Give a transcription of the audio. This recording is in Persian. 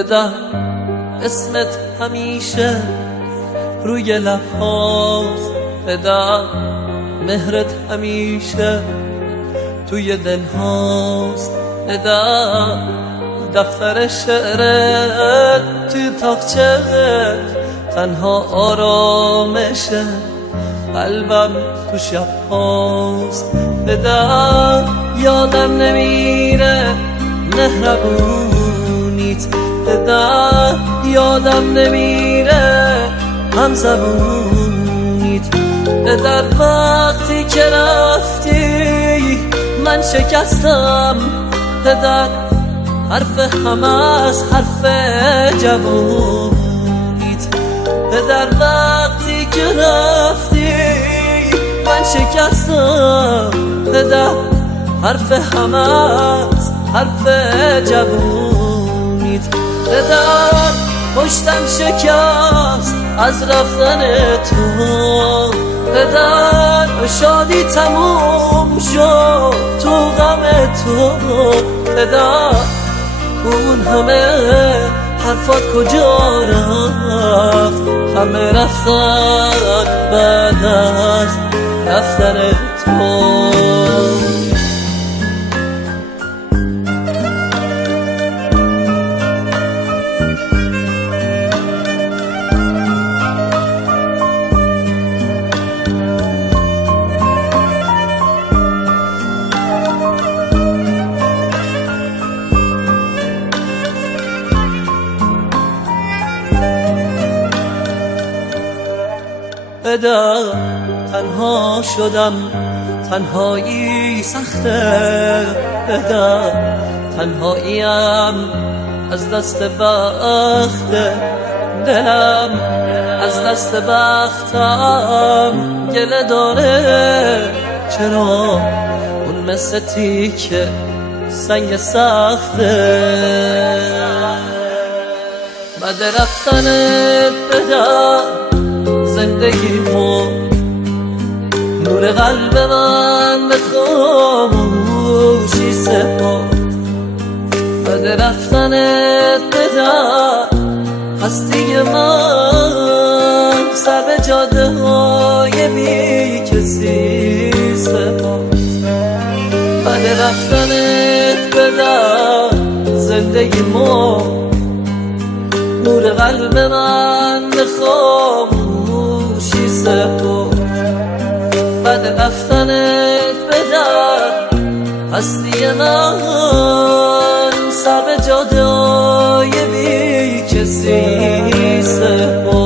بدم اسمت همیشه روی لب‌هاست، بدم مهرت همیشه توی دل‌هاست، بدم دفتر شعرت توی تاقچه تنها آرامشه، قلبم تو شب‌هاست، بدم یادم نمیره مهربونیت، بدم یادم نمیره همزبونیت، بدر وقتی که رفتی من شکستم، پدر حرف همه از حرف جوونیت، پدر وقتی که رفتی من شکستم، پدر حرف همه از حرف جوونیت، پدر پشتم شکست از رفتن تو، پدر شادی تموم شد تو غم تو، پدر اون همه حرفات کجا رفت، همه رفتن بعد از رفتن تو. بدم تنها شدم، تنهایی سخته، بدم تنهاییم از دست بخت، دلم از دست بختم گله داره، چرا اون مثل تیکه سنگ سخته، بعد رفتنت بدم زندگیمو نور قلب من به خاموشی سپرد، بعد رفتنت بدم هستی من سر به جاده های بی کسی سپرد، بعد رفتنت بدم زندگیمو نور قلب من به خاموشی سپرد، بعد رفتنت بدم هستی من سر به جاده های بی کسی سپرد.